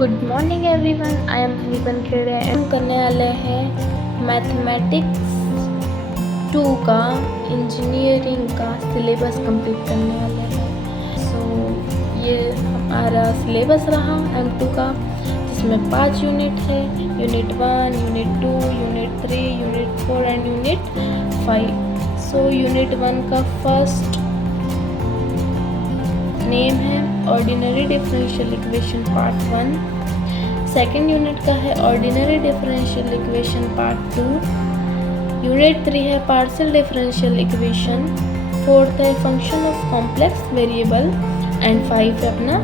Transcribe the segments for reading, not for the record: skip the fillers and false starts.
Good morning everyone, I am Nippon Khede and करने वाले हैं मैथमेटिक्स 2 का इंजीनियरिंग का सिलेबस कंप्लीट करने वाले हैं। ये हमारा सिलेबस रहा M2 का, जिसमें 5 यूनिट है। Unit 1, unit 2, unit 3, unit 4 and unit 5। Unit 1 का फर्स्ट नेम है ordinary differential equation part 1। Second unit का है ordinary differential equation part 2। Unit 3 है पार्शियल डिफरेंशियल इक्वेशन। फोर्थ है function of complex variable and 5 है अपना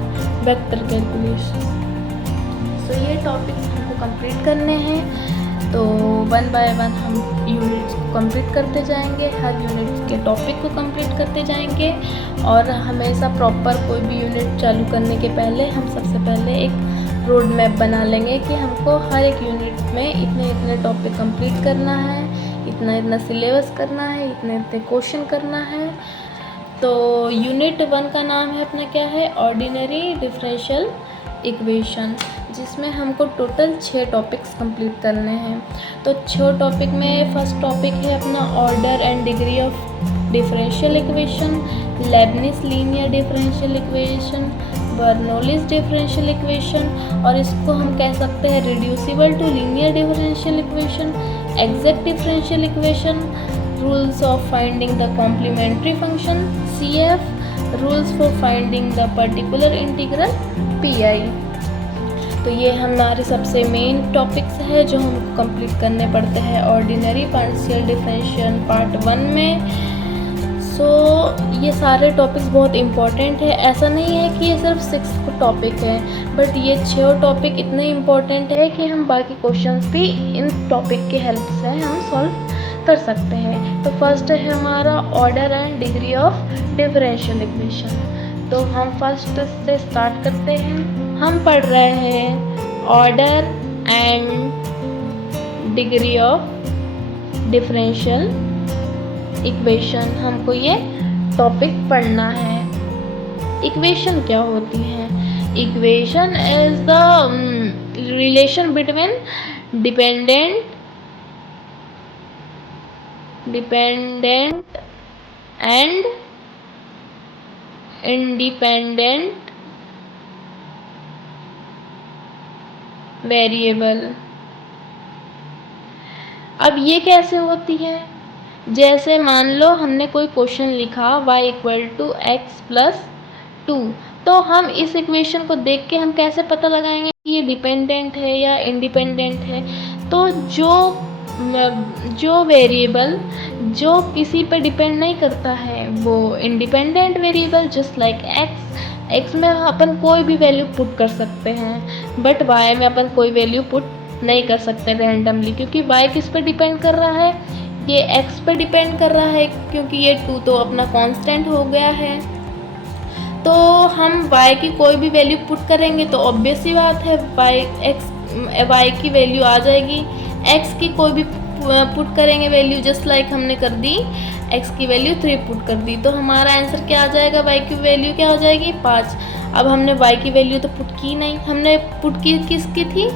वेक्टर कैलकुलेशन। ये topics हमको कंप्लीट करने हैं, तो 1 बाय 1 हम यूनिट्स को कंप्लीट करते जाएंगे, हर यूनिट के टॉपिक को कंप्लीट करते जाएंगे। और हमेशा प्रॉपर कोई भी यूनिट चालू करने के पहले हम सबसे पहले एक रोड मैप बना लेंगे कि हमको हर एक यूनिट में इतने इतने टॉपिक कंप्लीट करना है, इतना इतना सिलेबस करना है, इतने इतने क्वेश्चन करना है। तो यूनिट 1 का नाम है अपना क्या है, ऑर्डिनरी डिफरेंशियल इक्वेशन, जिसमें हमको टोटल 6 टॉपिक्स कंप्लीट करने हैं। तो 6 टॉपिक में फर्स्ट टॉपिक है अपना order and degree of differential equation, Leibniz linear differential equation, Bernoulli's differential equation, और इसको हम कह सकते हैं reducible to linear differential equation, exact differential equation, rules of finding the complementary function CF, rules for finding the particular integral PI। तो ये हमारे सबसे मेन टॉपिक्स है जो हमको कंप्लीट करने पड़ते हैं ऑर्डिनरी पार्शियल डिफरेंशियल पार्ट 1 में। ये सारे टॉपिक्स बहुत इम्पॉर्टेंट है। ऐसा नहीं है कि ये सिर्फ 6 टॉपिक है, बट ये 6 टॉपिक इतने इम्पॉर्टेंट है कि हम बाकी क्वेश्चंस भी इन टॉपिक की हेल्प से हम सॉल्व कर सकते हैं। तो फर्स्ट है हमारा order and degree of differential equation. तो हम फर्स्ट से स्टार्ट करते हैं। हम पढ़ रहे हैं order and degree of differential equation. हमको ये टॉपिक पढ़ना है। इक्वेशन क्या होती है? Equation is the relation between dependent and independent variable. अब ये कैसे होती है? जैसे मान लो हमने कोई क्वेश्चन लिखा y = x + 2, तो हम इस इक्वेशन को देख के हम कैसे पता लगाएंगे कि ये डिपेंडेंट है या इंडिपेंडेंट है? तो जो वेरिएबल जो किसी पर डिपेंड नहीं करता है वो independent variable, just like x में अपन कोई भी वैल्यू पुट कर सकते हैं, बट y में अपन कोई वैल्यू पुट नहीं कर सकते रैंडमली, क्योंकि y किस पर डिपेंड कर रहा है? ये x पर डिपेंड कर रहा है, क्योंकि ये 2 तो अपना कांस्टेंट हो गया है। तो हम y की कोई भी वैल्यू पुट करेंगे तो ऑब्वियस सी बात है y की वैल्यू आ जाएगी। x की कोई भी पुट करेंगे वैल्यू, जस्ट लाइक हमने कर दी x की वैल्यू 3 पुट कर दी, तो हमारा आंसर क्या आ जाएगा? y की वैल्यू क्या हो जाएगी? 5। अब हमने y की वैल्यू तो पुट की नहीं, हमने पुट की किसकी थी?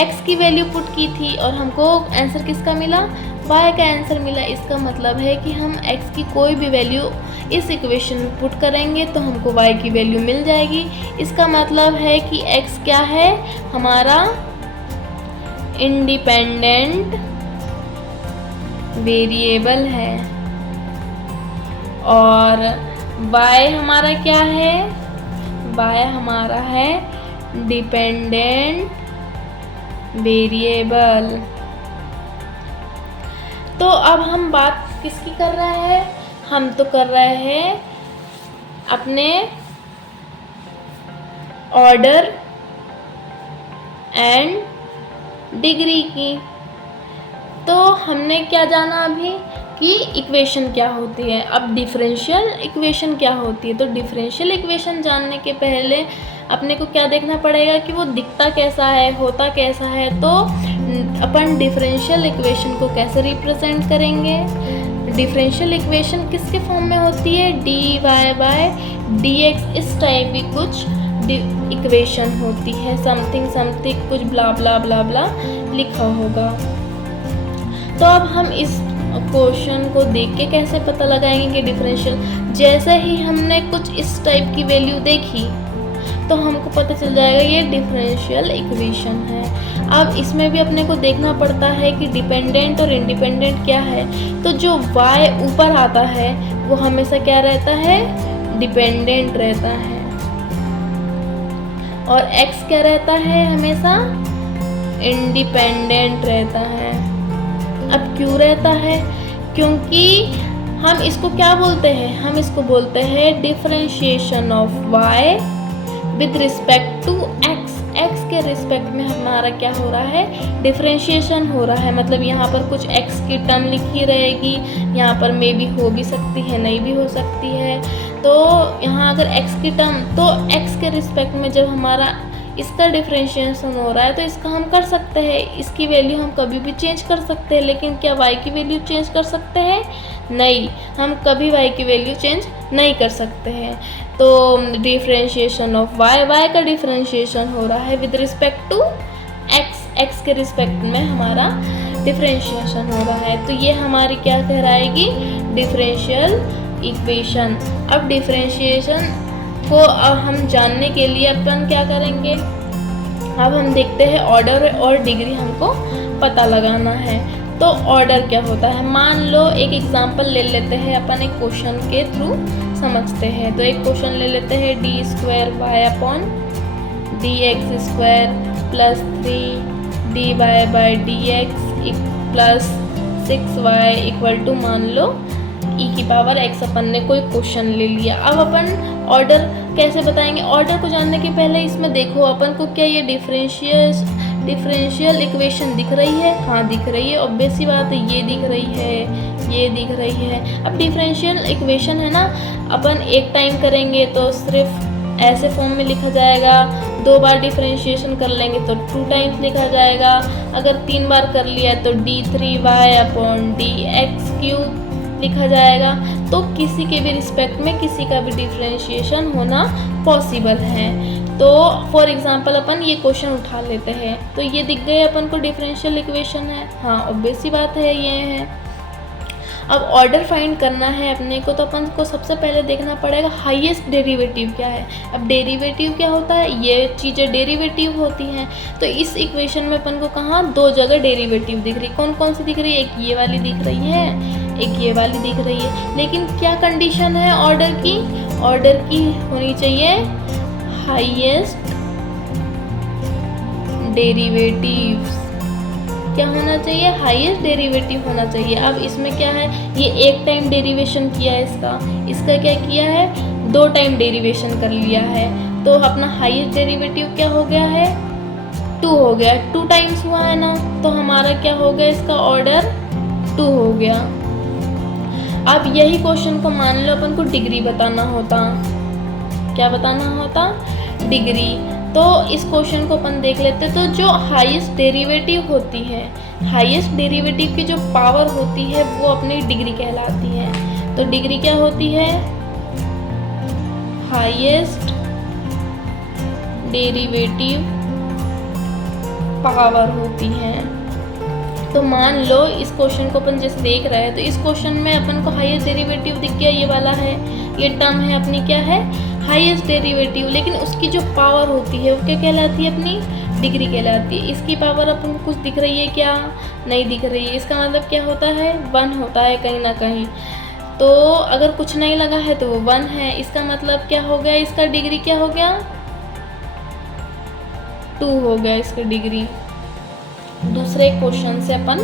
x की वैल्यू पुट की थी, और हमको आंसर किसका मिला? y का आंसर मिला। इसका मतलब है कि हम x की कोई भी वैल्यू इस इक्वेशन में पुट करेंगे तो हमको y की वैल्यू मिल जाएगी। इसका मतलब है कि x क्या है? हमारा इंडिपेंडेंट वेरिएबल है, और y हमारा क्या है? y हमारा है डिपेंडेंट वेरिएबल। तो अब हम बात किसकी कर रहे हैं? हम तो कर रहे हैं अपने ऑर्डर एंड डिग्री की। तो हमने क्या जाना अभी कि इक्वेशन क्या होती है। अब डिफरेंशियल इक्वेशन क्या होती है? तो डिफरेंशियल इक्वेशन जानने के पहले अपने को क्या देखना पड़ेगा कि वो दिखता कैसा है, होता कैसा है। तो अपन डिफरेंशियल इक्वेशन को कैसे रिप्रेजेंट करेंगे? डिफरेंशियल इक्वेशन किसके फॉर्म में होती है? dy/dx, इस टाइप की कुछ इक्वेशन होती है, समथिंग समथिंग कुछ ब्ला ब्ला ब्ला ब्ला लिखा होगा। तो अब हम इस क्वेश्चन को देख के कैसे पता लगाएंगे कि डिफरेंशियल, जैसे ही हमने कुछ इस टाइप की वैल्यू देखी तो हमको पता चल जाएगा ये डिफरेंशियल इक्वेशन है। अब इसमें भी अपने को देखना पड़ता है कि डिपेंडेंट और इंडिपेंडेंट क्या है। तो जो y ऊपर आता है वो हमेशा क्या रहता है, डिपेंडेंट रहता है, और x क्या रहता है, हमेशा इंडिपेंडेंट रहता है। अब क्यों रहता है, क्योंकि हम इसको क्या बोलते हैं, हम इसको बोलते हैं differentiation of y with respect to x। x के रिस्पेक्ट में हमारा क्या हो रहा है, डिफरेंशिएशन हो रहा है। मतलब यहाँ पर कुछ x की टर्म लिखी रहेगी, यहाँ पर मे भी हो भी सकती है, नहीं भी हो सकती है। तो यहाँ अगर x की टर्म, तो x के रिस्पेक्ट में जब हमारा इसका डिफरेंशिएशन हो रहा है तो इसका हम कर सकते हैं, इसकी वैल्यू हम कभी भी चेंज कर सकते हैं। लेकिन क्या y की वैल्यू चेंज कर सकते हैं, नहीं, हम कभी y की वैल्यू चेंज नहीं कर सकते हैं। तो डिफरेंशिएशन ऑफ y का डिफरेंशिएशन हो रहा है विद रिस्पेक्ट टू x के रिस्पेक्ट में हमारा डिफरेंशिएशन हो रहा है। तो ये हमारी क्या कहलाएगी, डिफरेंशियल इक्वेशन। अब डिफरेंशिएशन को अब हम जानने के लिए अपन क्या करेंगे, अब हम देखते हैं ऑर्डर और डिग्री हमको पता लगाना है। तो ऑर्डर क्या होता है, मान लो एक एग्जांपल ले लेते हैं अपन, एक क्वेश्चन के थ्रू समझते हैं। तो एक क्वेश्चन ले लेते हैं, d² y d x square plus 3 dy/dx plus 6y equal to, मान लो e⁻x अपन ने कोई क्वेश्चन ले लिया। अब अपन ऑर्डर कैसे बताएंगे, ऑर्डर को जानने के पहले इसमें देखो अपन को क्या ये डिफरेंशियल इक्वेशन दिख रही है, हाँ दिख रही है, ऑब्वियस सी बात है, ये दिख रही है, ये दिख रही है। अब डिफरेंशियल इक्वेशन है ना, अपन एक टाइम करेंगे तो सिर्फ ऐसे फॉर्म में लिखा जाएगा, 2 बार डिफरेंशिएशन कर लेंगे तो 2 टाइम्स लिखा जाएगा, अगर 3 बार कर लिया तो d3y/dx³ लिखा जाएगा। तो किसी के भी रिस्पेक्ट में किसी का भी डिफरेंशिएशन होना पॉसिबल है। तो फॉर एग्जांपल अपन ये क्वेश्चन उठा लेते हैं, तो ये दिख गए अपन को डिफरेंशियल इक्वेशन है, हाँ ऑब्वियस सी बात है, ये है। अब ऑर्डर फाइंड करना है अपने को, तो अपन को सबसे पहले देखना पड़ेगा हाईएस्ट डेरिवेटिव क्या है। अब डेरिवेटिव क्या होता है, ये चीज़ें डेरिवेटिव होती हैं। तो इस इक्वेशन में अपन को कहाँ 2 जगह डेरिवेटिव दिख रही, कौन कौन सी दिख रही है, एक ये वाली दिख रही है, एक ये वाली दिख रही है। लेकिन क्या कंडीशन है ऑर्डर की, ऑर्डर की होनी चाहिए हाईएस्ट डेरिवेटिव्स, क्या होना चाहिए, हाईएस्ट डेरिवेटिव होना चाहिए। अब इसमें क्या है, ये एक टाइम डेरिवेशन किया है इसका क्या किया है, 2 टाइम डेरिवेशन कर लिया है। तो अपना हाईएस्ट डेरिवेटिव क्या हो गया है, 2 हो गया, 2 टाइम्स हुआ है ना, तो हमारा क्या हो गया, इसका ऑर्डर 2 हो गया। अब यही क्वेश्चन को मान लो अपन को डिग्री बताना होता, क्या बताना होता, डिग्री। तो इस क्वेश्चन को अपन देख लेते, तो जो हाईएस्ट डेरिवेटिव होती है, हाईएस्ट डेरिवेटिव की जो पावर होती है वो अपनी डिग्री कहलाती है। तो डिग्री क्या होती है, हाईएस्ट डेरिवेटिव पावर होती है। तो मान लो इस क्वेश्चन को अपन जैसे देख रहे हैं, तो इस क्वेश्चन में अपन को हाईएस्ट डेरिवेटिव दिख गया, ये वाला है, ये टर्म है अपनी क्या है, हाईएस्ट डेरिवेटिव। लेकिन उसकी जो पावर होती है वो क्या कहलाती है, अपनी डिग्री कहलाती है। इसकी पावर अपन को कुछ दिख रही है क्या, नहीं दिख रही है, इसका मतलब क्या होता है, 1 होता है कहीं ना कहीं। तो अगर कुछ नहीं लगा है तो वो 1 है, इसका मतलब क्या हो गया, इसका डिग्री क्या हो गया, 2 हो गया इसका डिग्री। दूसरे क्वेश्चन से अपन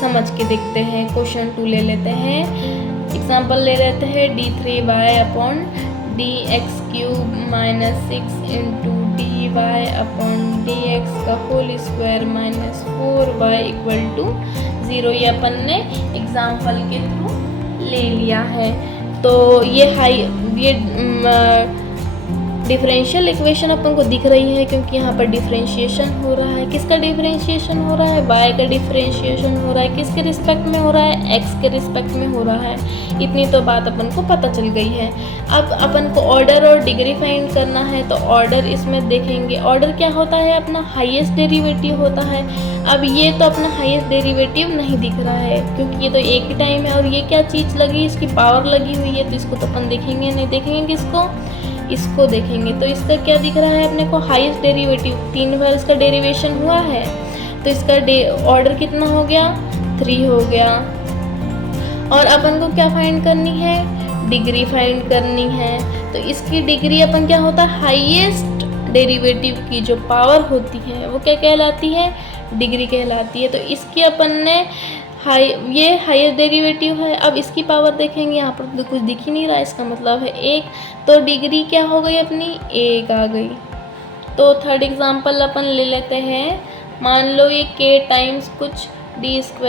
समझ के देखते हैं, क्वेश्चन 2 ले लेते हैं, एग्जांपल ले लेते हैं, d3y/dx³ - 6 × dy/dx का whole square -4y equal to 0। ये अपन ने एग्जांपल के थ्रू ले लिया है। तो ये डिफरेंशियल इक्वेशन अपन को दिख रही है क्योंकि यहाँ पर डिफरेंशिएशन हो रहा है। किसका डिफरेंशिएशन हो रहा है? y का डिफरेंशिएशन हो रहा है। किसके रिस्पेक्ट में हो रहा है? x के रिस्पेक्ट में हो रहा है। इतनी तो बात अपन को पता चल गई है। अब अपन को ऑर्डर और डिग्री फाइंड करना है, तो ऑर्डर इसमें देखेंगे। ऑर्डर क्या होता है? अपना हाईएस्ट डेरिवेटिव होता है। अब ये तो अपना हाईएस्ट डेरिवेटिव नहीं दिख रहा है क्योंकि ये तो एक ही टाइम है, और ये क्या चीज़ लगी? इसकी पावर लगी हुई है, तो इसको तो अपन देखेंगे नहीं। देखेंगे किसको? इसको देखेंगे। तो इसका क्या दिख रहा है अपने को? Highest derivative. 3 बार इसका डेरिवेशन हुआ है, तो इसका ऑर्डर कितना हो गया? 3 हो गया। और अपन को क्या फाइंड करनी है? डिग्री फाइंड करनी है। तो इसकी डिग्री अपन क्या होता है? हाईएस्ट डेरिवेटिव की जो पावर होती है वो क्या कहलाती है? डिग्री कहलाती है। तो इसकी अपन ने ये हाईएस्ट डेरिवेटिव है। अब इसकी पावर देखेंगे, यहाँ पर तो कुछ दिख ही नहीं रहा, इसका मतलब है 1। तो डिग्री क्या हो गई अपनी? 1 आ गई। तो थर्ड एग्जांपल अपन ले लेते हैं। मान लो ये k टाइम्स कुछ d²y/dx²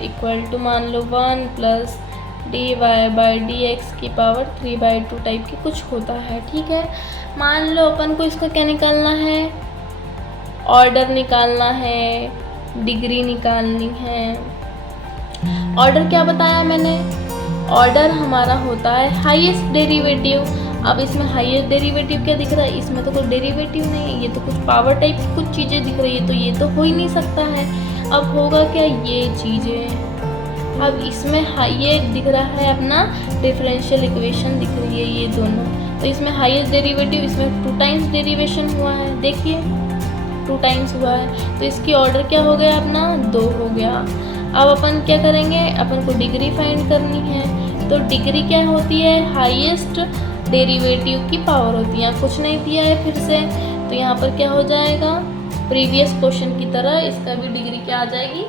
इक्वल टू मान लो 1 + dy/dx की पावर 3/2 टाइप की कुछ होता है। ठीक है, मान लो अपन को इसका क्या निकालना है? ऑर्डर निकालना है, डिग्री निकालनी है। ऑर्डर क्या बताया मैंने? ऑर्डर हमारा होता है हाईएस्ट डेरिवेटिव। अब इसमें हाईएस्ट डेरिवेटिव क्या दिख रहा है? इसमें तो कोई डेरिवेटिव नहीं है, ये तो कुछ पावर टाइप की कुछ चीज़ें दिख रही है, तो ये तो हो ही नहीं सकता है। अब होगा क्या? ये चीज़ें। अब इसमें ये दिख रहा है अपना डिफरेंशियल इक्वेशन दिख रही है, ये दोनों। तो इसमें हाईएस्ट डेरिवेटिव, इसमें 2 टाइम्स डेरिवेशन हुआ है, देखिए 2 टाइम्स हुआ है। तो इसकी ऑर्डर क्या हो गया अपना? 2 हो गया। अब अपन क्या करेंगे? अपन को डिग्री फाइंड करनी है। तो डिग्री क्या होती है? हाईएस्ट डेरिवेटिव की पावर होती है। कुछ नहीं दिया है फिर से, तो यहाँ पर क्या हो जाएगा? प्रीवियस क्वेश्चन की तरह इसका भी डिग्री क्या आ जाएगी?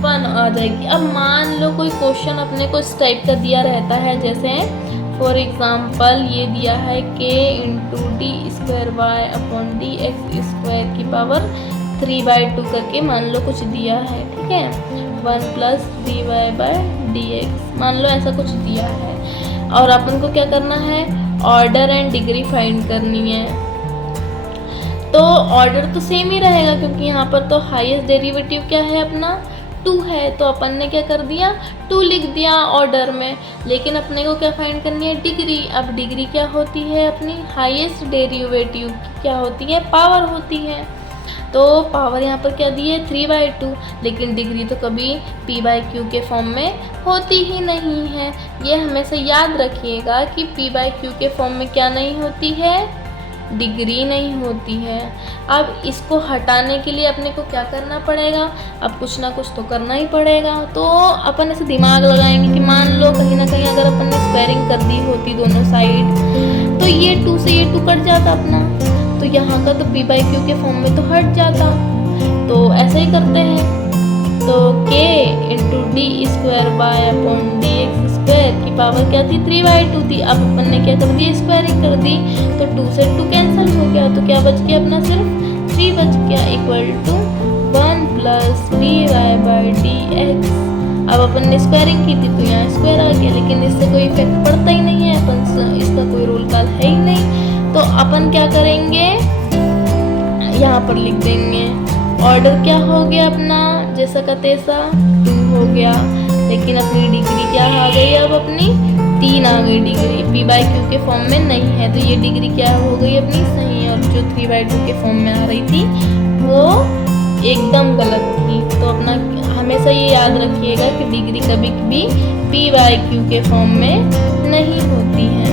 1 आ जाएगी। अब मान लो कोई क्वेश्चन अपने को इस टाइप का दिया रहता है, जैसे फॉर एग्ज़ाम्पल ये दिया है k × d²y/dx² की पावर 3/2 करके मान लो कुछ दिया है। ठीक है, 1 + dy/dx मान लो ऐसा कुछ दिया है। और अपन को क्या करना है? ऑर्डर एंड डिग्री फाइंड करनी है। तो ऑर्डर तो सेम ही रहेगा क्योंकि यहाँ पर तो हाईएस्ट डेरिवेटिव क्या है अपना? 2 है। तो अपन ने क्या कर दिया? 2 लिख दिया ऑर्डर में। लेकिन अपने को क्या फाइंड करनी है? डिग्री। अब डिग्री क्या होती है अपनी? हाईएस्ट डेरिवेटिव की क्या होती है? पावर होती है। तो पावर यहाँ पर क्या दी है? 3/2। लेकिन डिग्री तो कभी p/q के फॉर्म में होती ही नहीं है। ये हमेशा याद रखिएगा कि p/q के फॉर्म में क्या नहीं होती है? डिग्री नहीं होती है। अब इसको हटाने के लिए अपने को क्या करना पड़ेगा? अब कुछ ना कुछ तो करना ही पड़ेगा। तो अपन ऐसे दिमाग लगाएंगे कि मान लो कहीं ना कहीं अगर अपन ने स्क्वायरिंग कर दी होती दोनों साइड, तो ये 2 से ये 2 कट जाता अपना, तो यहाँ का तो p/q के फॉर्म में तो हट जाता। तो ऐसे ही करते हैं। तो k × d²y/dx² की पावर क्या थी? 3/2 थी। अब अपन ने क्या कर दी? स्क्वायरिंग कर दी, तो 2 से 2 कैंसिल हो गया। तो क्या बच गया अपना? सिर्फ 3 बच गया इक्वल टू 1 + dy/dx। अब अपन ने स्क्वायरिंग की थी तो यहाँ स्क्वायर आ गया, लेकिन इससे कोई इफेक्ट पड़ता ही नहीं है, अपन इसका कोई रोल कॉल है ही नहीं। तो अपन क्या करेंगे? यहाँ पर लिख देंगे ऑर्डर क्या हो गया अपना? जैसा का तैसा 2 हो गया। लेकिन अपनी डिग्री क्या आ गई? अब अपनी 3 आ गई डिग्री। p/q के फॉर्म में नहीं है, तो ये डिग्री क्या हो गई अपनी? सही। और जो 3/2 के फॉर्म में आ रही थी वो एकदम गलत थी। तो अपना हमेशा ये याद रखिएगा कि डिग्री कभी भी p/q के फॉर्म में नहीं होती है।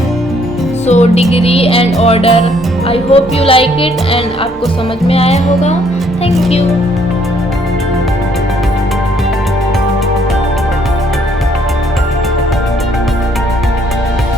So degree and order, I hope you like it and आपको समझ में आया होगा। Thank you.